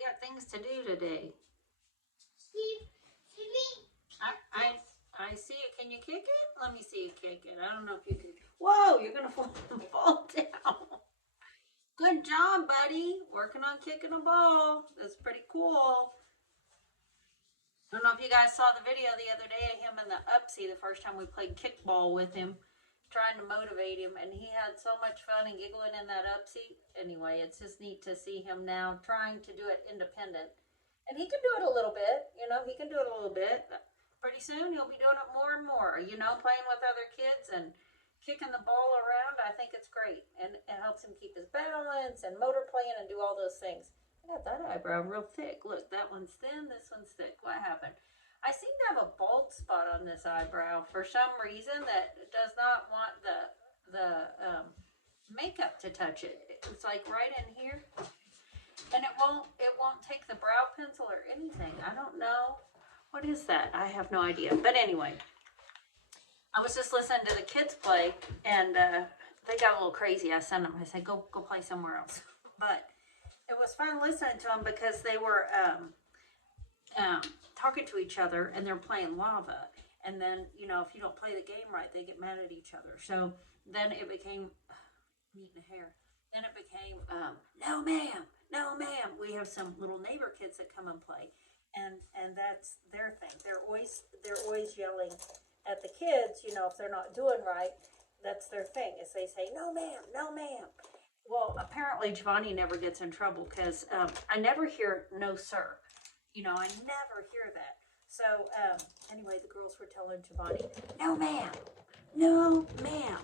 got things to do today. I see it. Can you kick it? Let me see you kick it. I don't know if you can. Whoa, you're going to fall down. Good job, buddy. Working on kicking a ball. That's pretty cool. I don't know if you guys saw the video the other day of him in the upsee the first time we played kickball with him, trying to motivate him, and he had so much fun and giggling in that upsee. Anyway, it's just neat to see him now trying to do it independent. And he can do it a little bit, he can do it a little bit. Pretty soon he'll be doing it more and more, playing with other kids and kicking the ball around. I think it's great. And it helps him keep his balance and motor playing and do all those things. I got that eyebrow real thick. Look, that one's thin, this one's thick. What happened? I seem to have a bald spot on this eyebrow for some reason that does not want the makeup to touch it. It's like right in here. And it won't take the brow pencil or anything. I don't know. What is that? I have no idea. But anyway, I was just listening to the kids play, and they got a little crazy. I sent them. I said, go play somewhere else. But it was fun listening to them because they were talking to each other, and they're playing lava. And then, if you don't play the game right, they get mad at each other. So then it became, meeting a hair. Then it became, no ma'am, no ma'am. We have some little neighbor kids that come and play, and that's their thing. They're always yelling at the kids, if they're not doing right. That's their thing, is they say, no ma'am, no ma'am. Well, apparently Giovanni never gets in trouble because I never hear no sir. I never hear that. So anyway, the girls were telling Giovanni, no ma'am, no ma'am.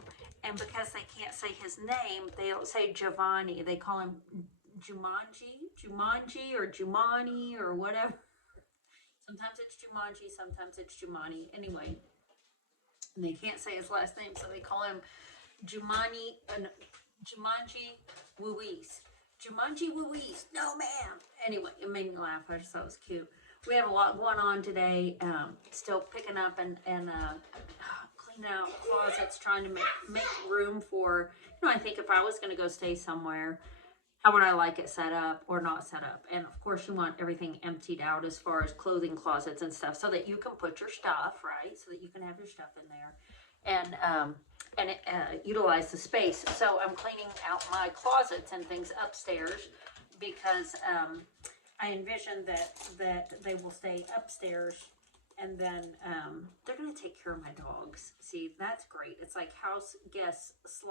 And because they can't say his name, they don't say Giovanni. They call him Jumanji or Jumani or whatever. Sometimes it's Jumanji, sometimes it's Jumani. Anyway, and they can't say his last name, so they call him Jumanji Louise. Jumanji Louise. No, ma'am. Anyway, it made me laugh. I just thought it was cute. We have a lot going on today. Still picking up and cleaning out closets, trying to make room for, I think if I was going to go stay somewhere, how would I like it set up or not set up? And of course, you want everything emptied out as far as clothing closets and stuff, so that you can put your stuff, right? So that you can have your stuff in there and utilize the space. So I'm cleaning out my closets and things upstairs because I envision that they will stay upstairs, and then they're going to take care of my dogs. See, that's great. It's like house guests /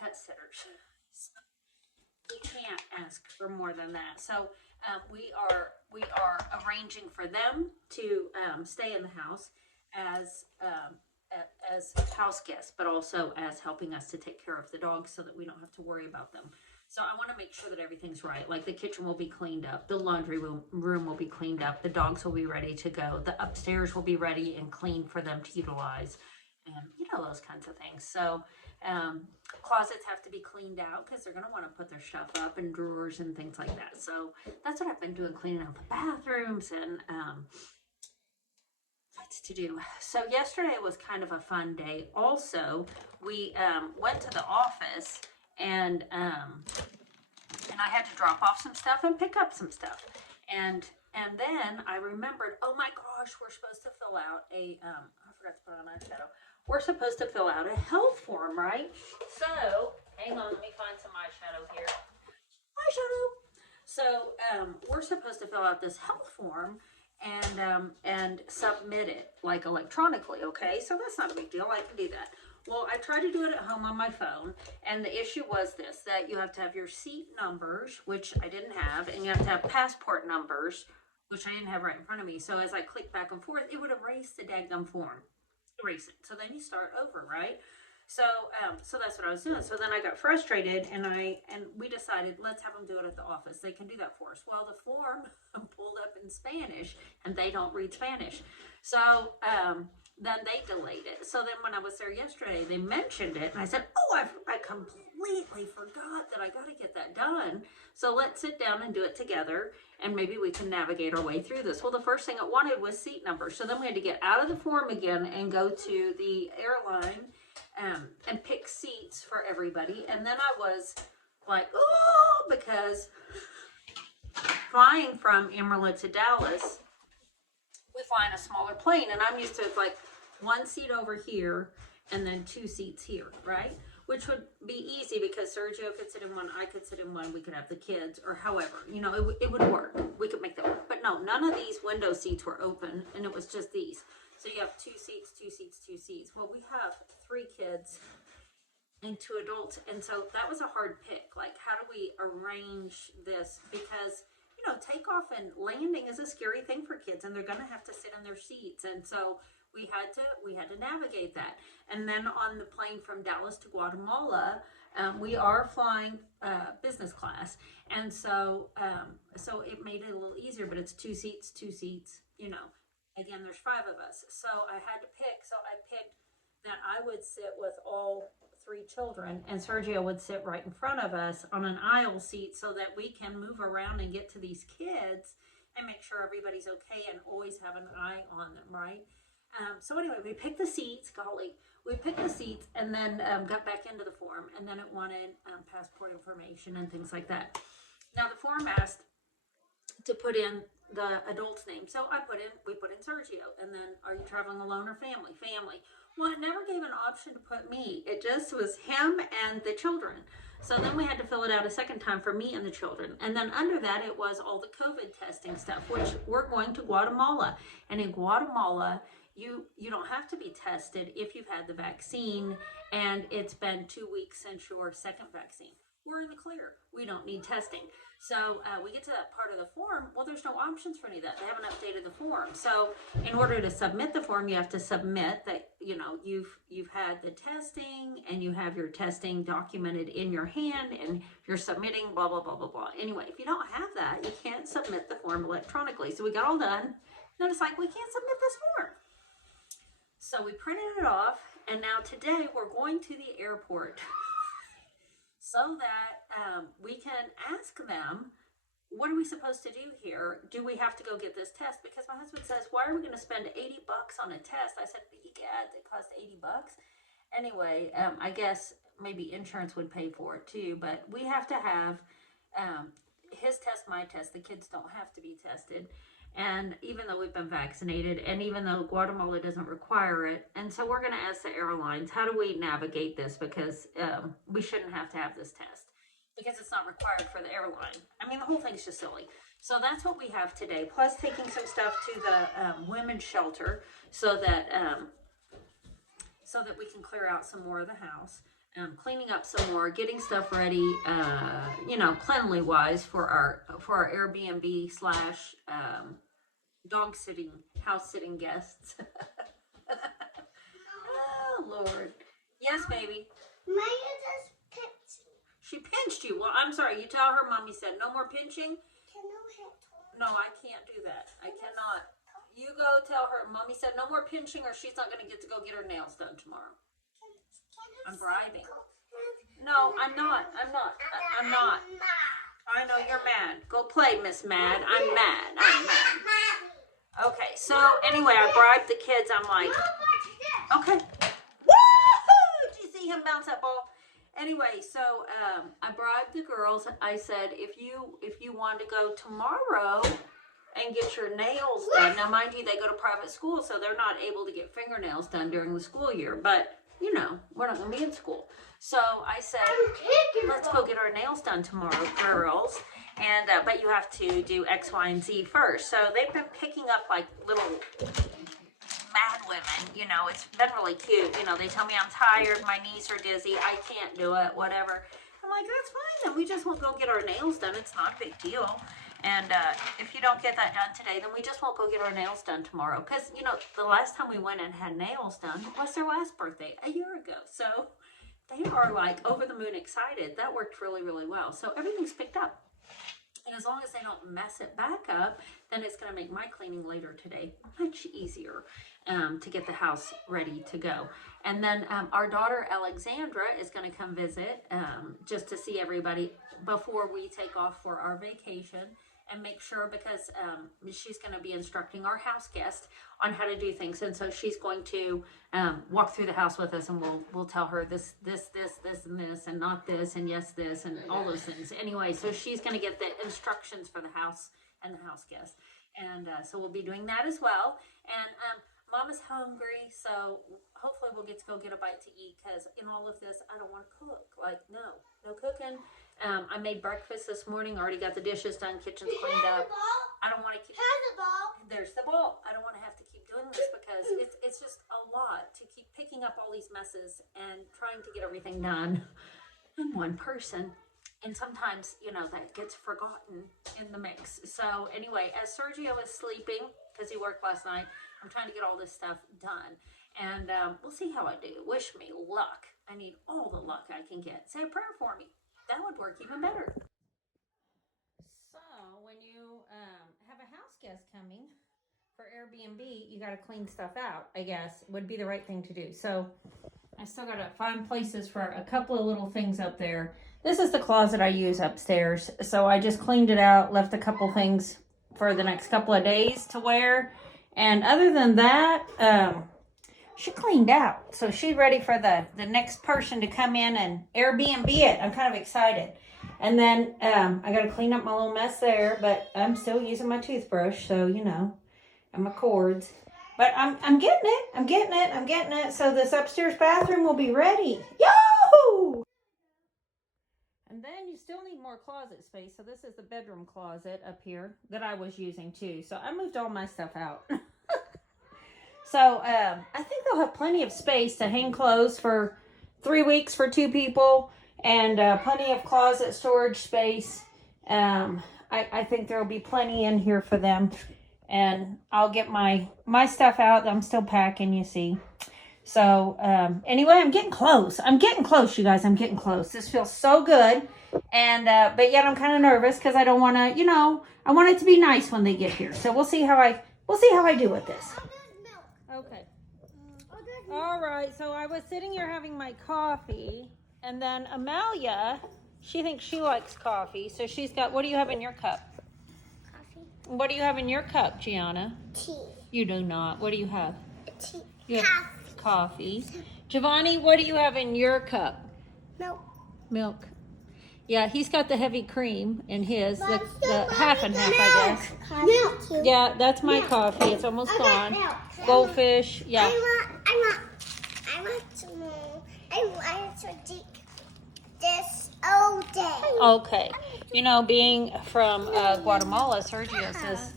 pet sitters. You can't ask for more than that. So we are arranging for them to stay in the house as house guests, but also as helping us to take care of the dogs so that we don't have to worry about them. So I want to make sure that everything's right. Like the kitchen will be cleaned up, the laundry room will be cleaned up, the dogs will be ready to go, the upstairs will be ready and clean for them to utilize, and those kinds of things. So closets have to be cleaned out because they're going to want to put their stuff up in drawers and things like that. So that's what I've been doing, cleaning out the bathrooms and lots to do. So yesterday was kind of a fun day. Also, we went to the office and I had to drop off some stuff and pick up some stuff. And then I remembered, oh my gosh, we're supposed to fill out I forgot to put on eyeshadow. We're supposed to fill out a health form, right? So, hang on, let me find some eyeshadow here. Eyeshadow! So, we're supposed to fill out this health form and submit it, like electronically, okay? So that's not a big deal, I can do that. Well, I tried to do it at home on my phone, and the issue was this, that you have to have your seat numbers, which I didn't have, and you have to have passport numbers, which I didn't have right in front of me. So as I clicked back and forth, it would erase the daggum form. Erase it. So then you start over, right? So that's what I was doing. So then I got frustrated, and we decided, let's have them do it at the office. They can do that for us. Well, the form pulled up in Spanish, and they don't read Spanish. So then they delayed it. So then when I was there yesterday, they mentioned it, and I said, oh, I completely forgot that I got to get that done. So let's sit down and do it together, and maybe we can navigate our way through this. Well, the first thing it wanted was seat numbers. So then we had to get out of the form again and go to the airline and pick seats for everybody. And then I was like, oh, because flying from Amarillo to Dallas, we fly in a smaller plane, and I'm used to like one seat over here and then two seats here, right? Which would be easy because Sergio could sit in one, I could sit in one, we could have the kids, or however, you know, it would work. We could make that work. But no, none of these window seats were open, and it was just these. So you have two seats, two seats, two seats. Well, we have 3 kids and 2 adults, and so that was a hard pick. Like, how do we arrange this? Because, you know, takeoff and landing is a scary thing for kids, and they're going to have to sit in their seats. And so we had to navigate that. And then on the plane from Dallas to Guatemala, we are flying business class, and so so it made it a little easier. But it's 2 seats, 2 seats. You know, again, there's 5 of us, so I had to pick. So I picked that I would sit with all 3 children, and Sergio would sit right in front of us on an aisle seat, so that we can move around and get to these kids and make sure everybody's okay and always have an eye on them, right? So anyway, we picked the seats, we picked the seats, and then got back into the form, and then it wanted passport information and things like that. Now the form asked to put in the adult's name, so we put in Sergio, and then are you traveling alone or family? Family. Well, it never gave an option to put me. It just was him and the children. So then we had to fill it out a second time for me and the children. And then under that, it was all the COVID testing stuff, which we're going to Guatemala. And in Guatemala, you don't have to be tested if you've had the vaccine and it's been 2 weeks since your second vaccine. We're in the clear. We don't need testing. So we get to that part of the form. Well, there's no options for any of that. They haven't updated the form. So in order to submit the form, you have to submit that, you know, you've had the testing and you have your testing documented in your hand and you're submitting blah, blah, blah, blah, blah. Anyway, if you don't have that, you can't submit the form electronically. So we got all done. Then it's like, we can't submit this form. So we printed it off, and now today we're going to the airport so that we can ask them, what are we supposed to do here? Do we have to go get this test? Because my husband says, why are we going to spend $80 on a test? I said, yeah, it cost $80. Anyway, I guess maybe insurance would pay for it too, but we have to have his test, my test. The kids don't have to be tested. And even though we've been vaccinated, and even though Guatemala doesn't require it, and so we're going to ask the airlines, how do we navigate this? Because we shouldn't have to have this test because it's not required for the airline. I mean, the whole thing's just silly. So that's what we have today, plus taking some stuff to the women's shelter so that we can clear out some more of the house. Cleaning up some more, getting stuff ready, you know, cleanly wise for our Airbnb / dog sitting, house sitting guests. Oh Lord, yes, baby. Maya just pinched me. She pinched you. Well, I'm sorry. You tell her, Mommy said no more pinching. Can you hit her? No, I can't do that. I cannot. You go tell her, Mommy said no more pinching, or she's not going to get to go get her nails done tomorrow. I'm bribing. No, I'm not. I'm not. I'm not. I know you're mad. Go play, Miss Mad. I'm mad. I'm mad. Okay, so anyway, I bribed the kids. I'm like, okay. Woohoo! Did you see him bounce that ball? Anyway, so I bribed the girls. I said, if you want to go tomorrow and get your nails done. Now, mind you, they go to private school, so they're not able to get fingernails done during the school year. But, you know, we're not going to be in school. So I said, let's go get our nails done tomorrow, girls. And but you have to do X, Y, and Z first. So they've been picking up like little mad women. You know, it's been really cute. You know, they tell me I'm tired, my knees are dizzy, I can't do it, whatever. I'm like, that's fine. Then we just won't go get our nails done. It's not a big deal. And if you don't get that done today, then we just won't go get our nails done tomorrow. Because, you know, the last time we went and had nails done was their last birthday a year ago. So they are like over the moon excited. That worked really, really well. So everything's picked up. And as long as they don't mess it back up, then it's going to make my cleaning later today much easier to get the house ready to go. And then our daughter Alexandra is going to come visit just to see everybody before we take off for our vacation and make sure, because she's going to be instructing our house guest on how to do things. And so she's going to walk through the house with us, and we'll tell her this, and this, and not this, and yes, this, and all those things. Anyway, so she's going to get the instructions for the house and the house guests. And so we'll be doing that as well. And Mama's hungry, so hopefully we'll get to go get a bite to eat, because in all of this, I don't want to cook. Like, no cooking. I made breakfast this morning, already got the dishes done, kitchen's cleaned up. I don't want to keep... There's the ball. I don't want to have to keep doing this, because it's just a lot to keep picking up all these messes and trying to get everything done in one person. And sometimes, that gets forgotten in the mix. So anyway, as Sergio is sleeping, because he worked last night, I'm trying to get all this stuff done. And we'll see how I do. Wish me luck. I need all the luck I can get. Say a prayer for me. That would work even better. So when you have a house guest coming for Airbnb, you got to clean stuff out, I guess, would be the right thing to do. So I still got to find places for a couple of little things up there. This is the closet I use upstairs. So I just cleaned it out, left a couple things for the next couple of days to wear. And other than that, she cleaned out. So she's ready for the next person to come in and Airbnb it. I'm kind of excited. And then I got to clean up my little mess there, but I'm still using my toothbrush. So, and my cords. But I'm getting it. I'm getting it. So this upstairs bathroom will be ready. Yahoo! And then you still need more closet space. So this is the bedroom closet up here that I was using too. So I moved all my stuff out. So I think they'll have plenty of space to hang clothes for 3 weeks for 2 people. And plenty of closet storage space. I think there will be plenty in here for them. And I'll get my stuff out. I'm still packing, you see. So, anyway, I'm getting close. You guys. I'm getting close. This feels so good. And, but yet I'm kind of nervous because I don't want to, I want it to be nice when they get here. So we'll see how I do with this. Okay. All right. So I was sitting here having my coffee, and then Amalia, she thinks she likes coffee. So she's got, what do you have in your cup? Coffee. What do you have in your cup, Gianna? Tea. You do not. What do you have? Tea. You have coffee. Giovanni, what do you have in your cup? Milk. Yeah, he's got the heavy cream in his, the half and half, I guess. Milk. Yeah, that's my coffee. It's almost gone. Goldfish. Yeah. I want to drink this all day. Okay. Being from Guatemala, Sergio says,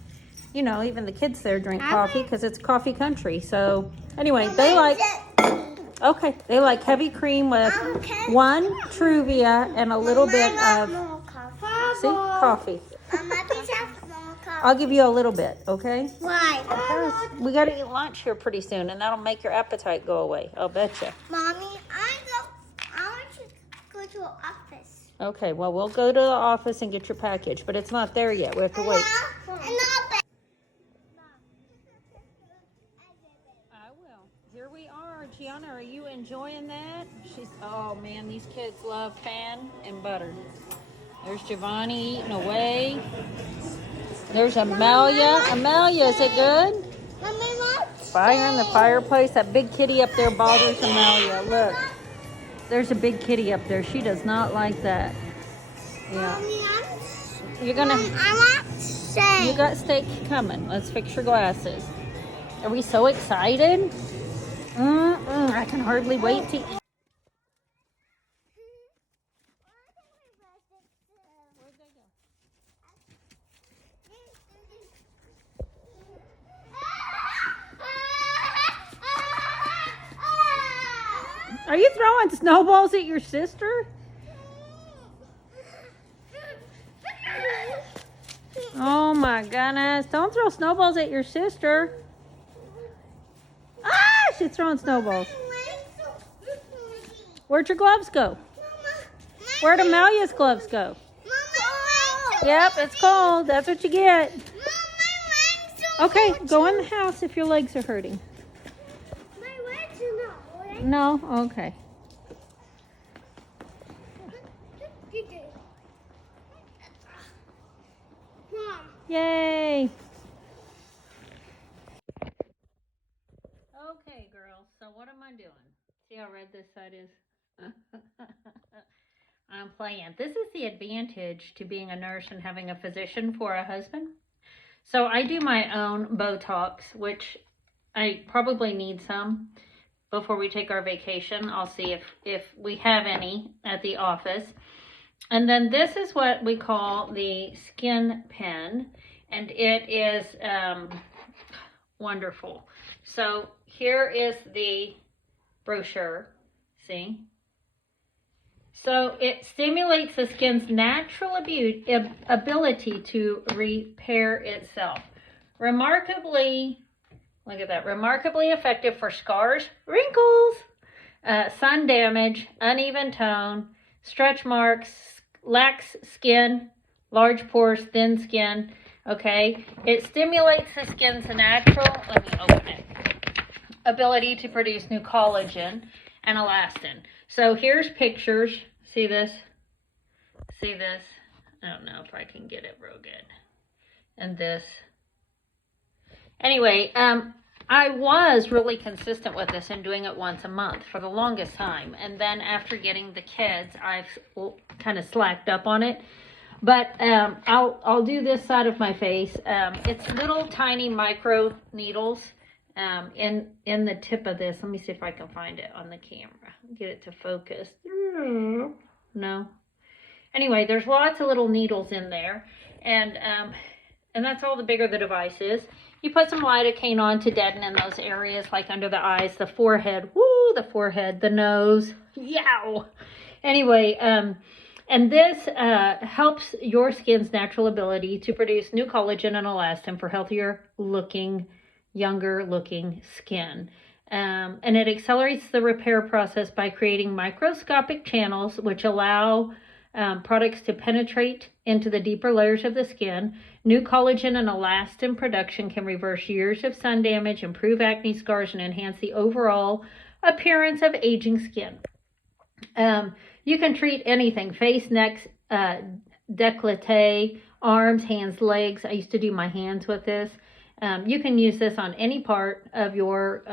even the kids there drink coffee because it's coffee country. So anyway, they like heavy cream with 1 Truvia and a little bit of coffee. I'll give you a little bit, okay? Why? Because we got to eat lunch here pretty soon, and that'll make your appetite go away. I'll bet you. Mommy, I want to go to the office. Okay, well, we'll go to the office and get your package, but it's not there yet. We have to wait. I will. Here we are. Gianna, are you enjoying that? Oh man, these kids love pan and butter. There's Giovanni eating away. There's Amalia. Amalia, is it good? Fire in the fireplace. That big kitty up there bothers Amalia. Look. There's a big kitty up there. She does not like that. Yeah. You're gonna... I want steak. You got steak coming. Let's fix your glasses. Are we so excited? I can hardly wait to eat. Are you throwing snowballs at your sister? Oh my goodness. Don't throw snowballs at your sister. Ah, she's throwing snowballs. Where'd your gloves go? Where'd Amalia's gloves go? Yep, it's cold. That's what you get. Okay, go in the house if your legs are hurting. No? Okay. Yay! Okay, girls. So what am I doing? See how red this side is? I'm playing. This is the advantage to being a nurse and having a physician for a husband. So I do my own Botox, which I probably need some before we take our vacation. I'll see if we have any at the office. And then this is what we call the skin pen, and it is wonderful. So here is the brochure. See? So it stimulates the skin's natural ability to repair itself. Remarkably, look at that, remarkably effective for scars, wrinkles, sun damage, uneven tone, stretch marks, lax skin, large pores, thin skin. Okay, it stimulates the skin's natural, let me open it, ability to produce new collagen and elastin. So here's pictures. See this? See this? I don't know if I can get it real good. And this. Anyway, I was really consistent with this and doing it once a month for the longest time. And then after getting the kids, I've kind of slacked up on it. But I'll do this side of my face. It's little tiny micro needles in the tip of this. Let me see if I can find it on the camera. Get it to focus. No. Anyway, there's lots of little needles in there. And that's all the bigger the device is. You put some lidocaine on to deaden in those areas, like under the eyes, the forehead. Woo, the forehead, the nose. Yow! Anyway, and this helps your skin's natural ability to produce new collagen and elastin for healthier looking, younger looking skin. And it accelerates the repair process by creating microscopic channels which allow products to penetrate into the deeper layers of the skin. New collagen and elastin production can reverse years of sun damage, improve acne scars, and enhance the overall appearance of aging skin. You can treat anything, face, neck, décolleté, arms, hands, legs. I used to do my hands with this. You can use this on any part of your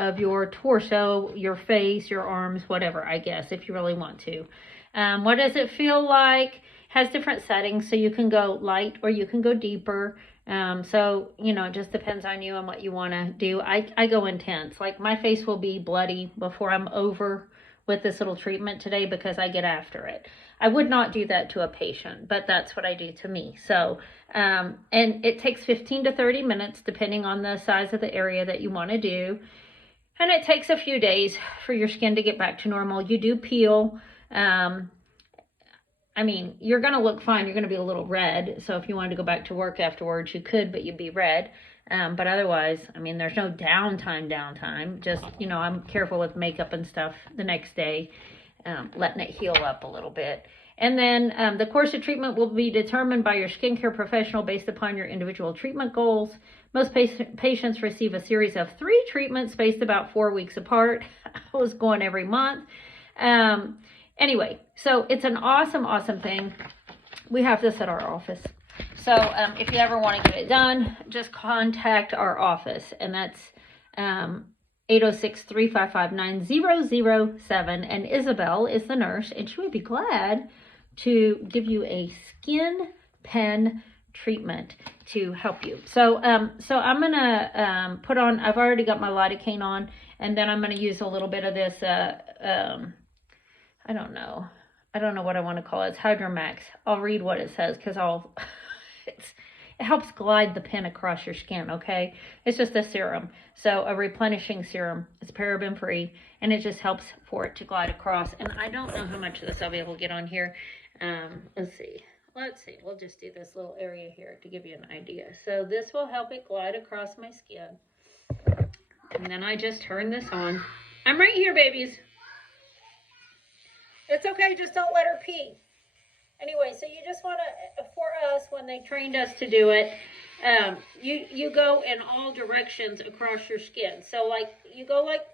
torso, your face, your arms, whatever, I guess, if you really want to. What does it feel like? Has different settings, so you can go light or you can go deeper. So, you know, it just depends on you and what you want to do. I go intense. Like, my face will be bloody before I'm over with this little treatment today because I get after it. I would not do that to a patient, but that's what I do to me. So, and it takes 15 to 30 minutes depending on the size of the area that you want to do. And it takes a few days for your skin to get back to normal. You do peel. I mean, you're going to look fine. You're going to be a little red. So if you wanted to go back to work afterwards, you could, but you'd be red. But otherwise, I mean, there's no downtime. Just, you know, I'm careful with makeup and stuff the next day, letting it heal up a little bit. And then the course of treatment will be determined by your skincare professional based upon your individual treatment goals. Most patients receive a series of 3 treatments spaced about 4 weeks apart. I was going every month. Anyway, so it's an awesome thing. We have this at our office. So if you ever want to get it done, just contact our office. And that's 806-355-9007. And Isabel is the nurse. And she would be glad to give you a skin pen treatment to help you. So so I'm going to put on, I've already got my lidocaine on. And then I'm going to use a little bit of this, I don't know what I want to call it. It's Hydromax. I'll read what it says because it helps glide the pen across your skin, okay? It's just a serum. So a replenishing serum. It's paraben free and it just helps for it to glide across. And I don't know how much of this I'll be able to get on here. Let's see. We'll just do this little area here to give you an idea. So this will help it glide across my skin. And then I just turn this on. I'm right here, babies. It's okay, just don't let her pee. Anyway, so you just want to, for us, when they trained us to do it, you go in all directions across your skin. So, like, you go like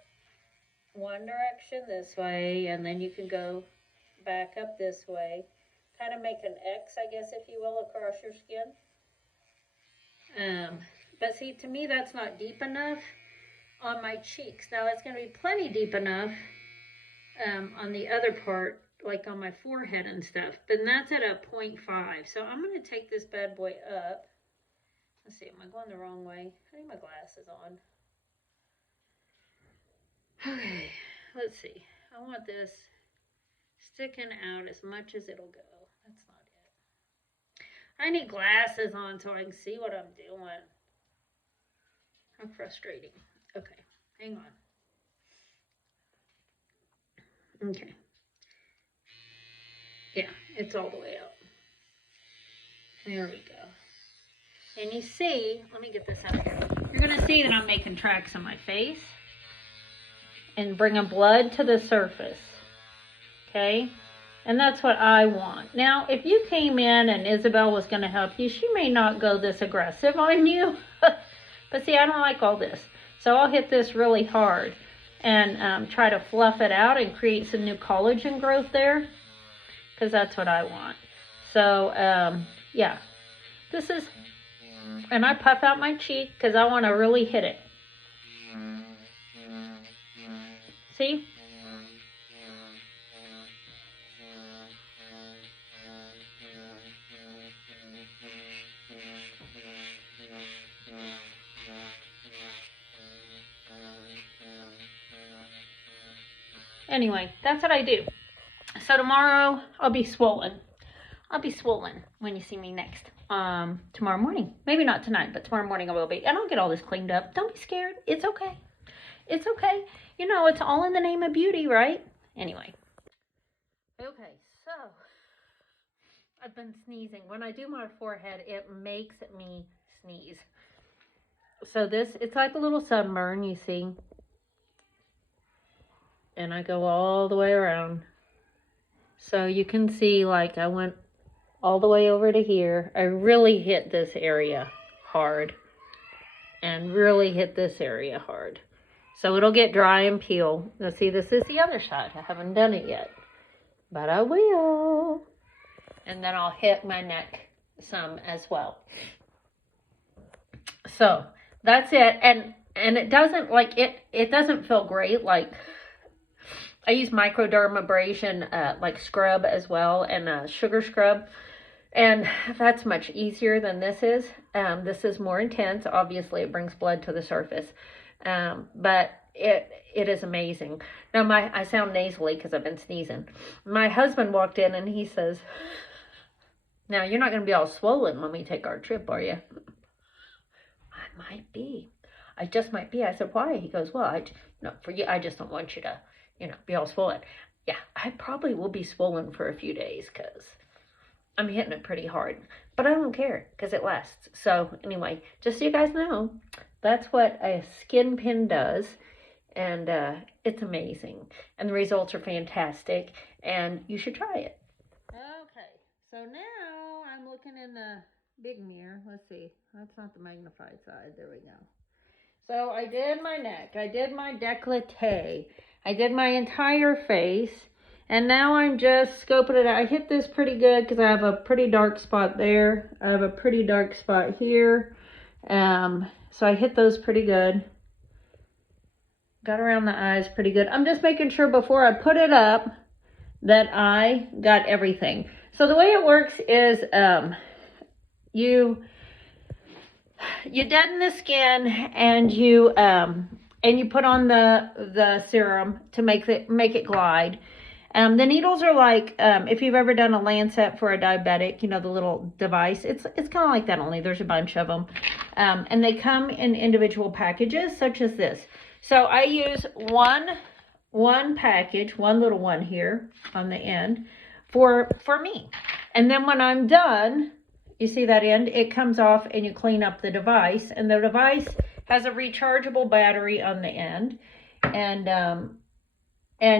one direction this way, and then you can go back up this way. Kind of make an X, I guess, if you will, across your skin. But see, to me, that's not deep enough on my cheeks. Now, it's going to be plenty deep enough on the other part, like on my forehead and stuff, but that's at a 0.5. So I'm going to take this bad boy up Let's see, am I going the wrong way? I need my glasses on. Okay, let's see. I want this sticking out as much as it'll go. That's not it. I need glasses on so I can see what I'm doing. How frustrating. Okay, hang on. Okay. Yeah, it's all the way out. There we go. And you see, let me get this out here. You're going to see that I'm making tracks on my face and bringing blood to the surface. Okay? And that's what I want. Now, if you came in and Isabel was going to help you, she may not go this aggressive on you. But see, I don't like all this. So I'll hit this really hard and try to fluff it out and create some new collagen growth there. Because that's what I want. So, yeah. This is, and I puff out my cheek because I want to really hit it. See? Anyway, that's what I do. So tomorrow I'll be swollen. I'll be swollen when you see me next. Tomorrow morning. Maybe not tonight, but tomorrow morning I will be. And I'll get all this cleaned up. Don't be scared. It's okay. It's okay. You know, it's all in the name of beauty, right? Anyway. Okay, so I've been sneezing. When I do my forehead, it makes me sneeze. So this, it's like a little sunburn, you see. And I go all the way around. So you can see, like, I went all the way over to here. I really hit this area hard. And really hit this area hard. So it'll get dry and peel. Now see, this is the other side. I haven't done it yet. But I will. And then I'll hit my neck some as well. So that's it. And it doesn't, like, it doesn't feel great. Like, I use microdermabrasion, like scrub as well, and sugar scrub. And that's much easier than this is. This is more intense. Obviously, it brings blood to the surface. But it is amazing. Now, I sound nasally because I've been sneezing. My husband walked in and he says, now, you're not going to be all swollen when we take our trip, are you? I might be. I just might be. I said, why? He goes, well, no, for you, I just don't want you to, be all swollen. Yeah, I probably will be swollen for a few days because I'm hitting it pretty hard. But I don't care because it lasts. So anyway, just so you guys know, that's what a skin pin does. And it's amazing. And the results are fantastic. And you should try it. Okay, so now I'm looking in the big mirror. Let's see. That's not the magnified side. There we go. So I did my neck. I did my décolleté. I did my entire face. And now I'm just scoping it out. I hit this pretty good because I have a pretty dark spot there. I have a pretty dark spot here. So I hit those pretty good. Got around the eyes pretty good. I'm just making sure before I put it up that I got everything. So the way it works is you deaden the skin and you put on the serum to make it glide. The needles are like, if you've ever done a lancet for a diabetic, the little device, it's kind of like that, only there's a bunch of them. And they come in individual packages such as this. So I use one package, one little one here on the end for me. And then when I'm done, you see that end, it comes off and you clean up the device. And the device has a rechargeable battery on the end. And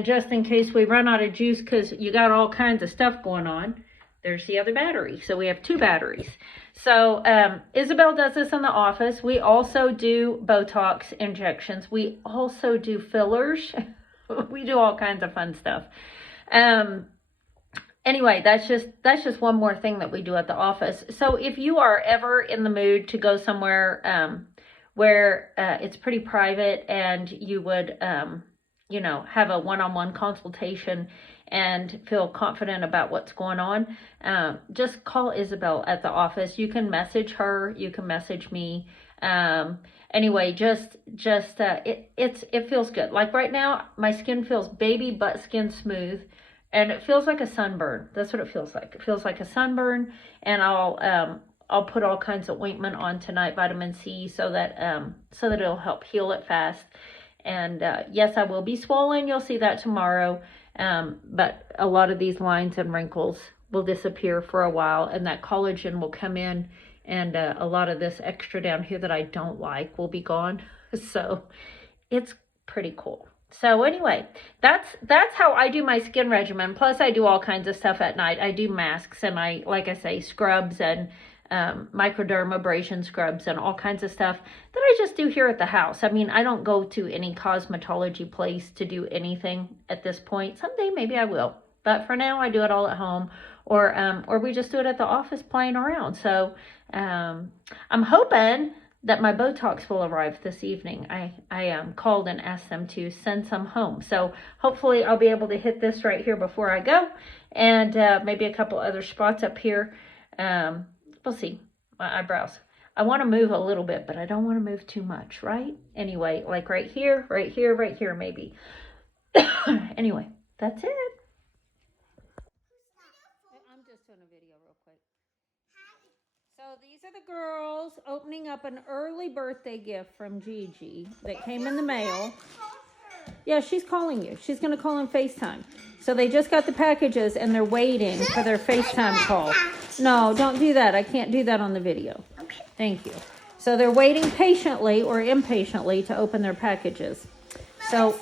just in case we run out of juice because you got all kinds of stuff going on, there's the other battery. So we have two batteries. So Isabel does this in the office. We also do Botox injections. We also do fillers. We do all kinds of fun stuff. Anyway, that's just one more thing that we do at the office. So if you are ever in the mood to go somewhere where it's pretty private and you would have a one-on-one consultation and feel confident about what's going on, just call Isabel at the office. You can message her, you can message me. Anyway, it feels good. Like right now, my skin feels baby butt skin smooth, and it feels like a sunburn. That's what it feels like. It feels like a sunburn, and I'll put all kinds of ointment on tonight, vitamin C, so that it'll help heal it fast. And yes, I will be swollen. You'll see that tomorrow. But a lot of these lines and wrinkles will disappear for a while, and that collagen will come in, and a lot of this extra down here that I don't like will be gone. So it's pretty cool. So anyway, that's how I do my skin regimen. Plus I do all kinds of stuff at night. I do masks, and like I say, scrubs and microdermabrasion scrubs and all kinds of stuff that I just do here at the house. I mean, I don't go to any cosmetology place to do anything at this point. Someday maybe I will, but for now I do it all at home, or we just do it at the office playing around. So I'm hoping that my Botox will arrive this evening. I called and asked them to send some home. So hopefully I'll be able to hit this right here before I go, and maybe a couple other spots up here. We'll see. My eyebrows. I want to move a little bit, but I don't want to move too much, right? Anyway, like right here, maybe. Anyway, that's it. I'm just doing a video real quick. So these are the girls opening up an early birthday gift from Gigi that came in the mail. Yeah, she's calling you. She's going to call on FaceTime. So they just got the packages, and they're waiting for their FaceTime call. No, don't do that. I can't do that on the video. Okay. Thank you. So they're waiting patiently or impatiently to open their packages. So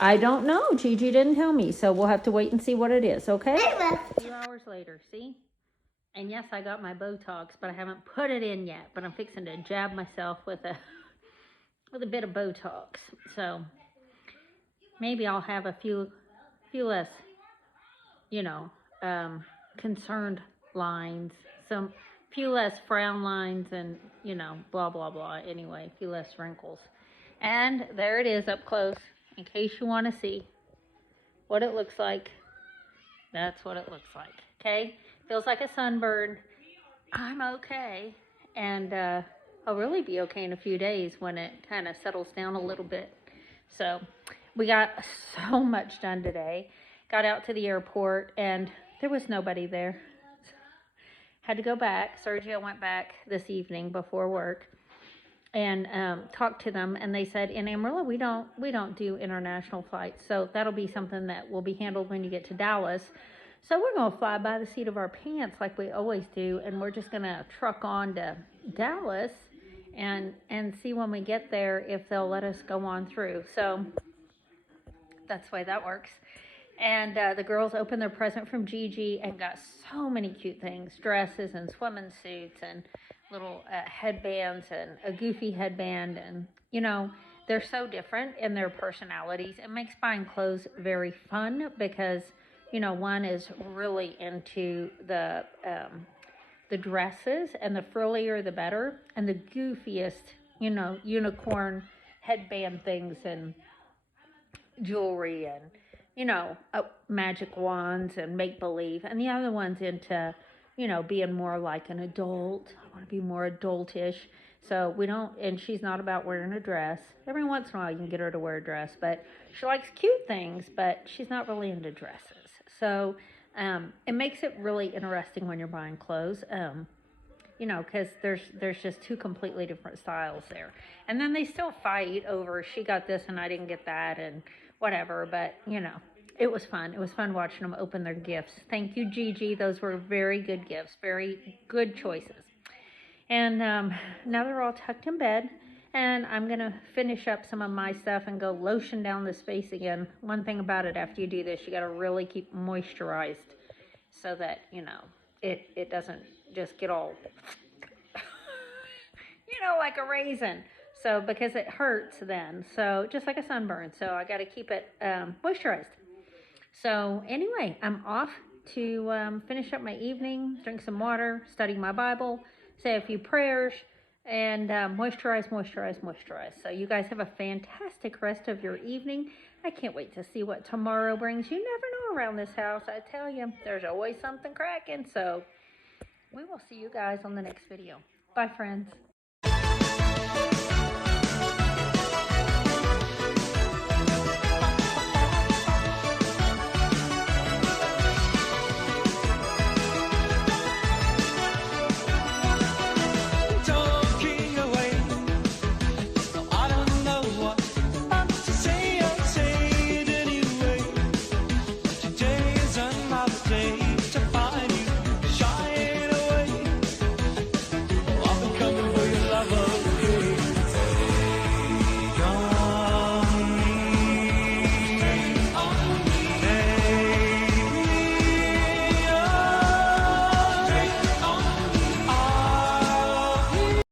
I don't know. Gigi didn't tell me. So we'll have to wait and see what it is, okay? A few hours later, see? And yes, I got my Botox, but I haven't put it in yet. But I'm fixing to jab myself with a bit of Botox. So maybe I'll have a few less, concerned lines, few less frown lines, and blah blah blah. Anyway, a few less wrinkles. And there it is up close, in case you want to see what it looks like. That's what it looks like. Okay, feels like a sunburn. I'm okay, and I'll really be okay in a few days when it kind of settles down a little bit. So we got so much done today. Got out to the airport, and there was nobody there. Had to go back. Sergio went back this evening before work and talked to them, and they said, in Amarillo, we don't do international flights, so that'll be something that will be handled when you get to Dallas. So we're going to fly by the seat of our pants like we always do, and we're just going to truck on to Dallas and see when we get there if they'll let us go on through. So that's the way that works. And the girls opened their present from Gigi and got so many cute things, dresses and swimming suits and little headbands and a goofy headband. And, they're so different in their personalities. It makes buying clothes very fun because, one is really into the dresses, and the frillier the better, and the goofiest, unicorn headband things and jewelry and magic wands and make-believe. And the other one's into, being more like an adult. I want to be more adultish. So and she's not about wearing a dress. Every once in a while you can get her to wear a dress, but she likes cute things, but she's not really into dresses. So it makes it really interesting when you're buying clothes, because there's just two completely different styles there. And then they still fight over, she got this and I didn't get that and whatever, but it was fun. It was fun watching them open their gifts. Thank you, Gigi. Those were very good gifts, very good choices. And now they're all tucked in bed, and I'm going to finish up some of my stuff and go lotion down this face again. One thing about it, after you do this, you got to really keep moisturized so that, it doesn't just get all, like a raisin. So, because it hurts then. So, just like a sunburn. So, I got to keep it moisturized. So, anyway, I'm off to finish up my evening, drink some water, study my Bible, say a few prayers, and moisturize. So, you guys have a fantastic rest of your evening, I can't wait to see what tomorrow brings. You never know around this house. I tell you, there's always something cracking. So we will see you guys on the next video. Bye, friends. Say it anyway. Today is another day.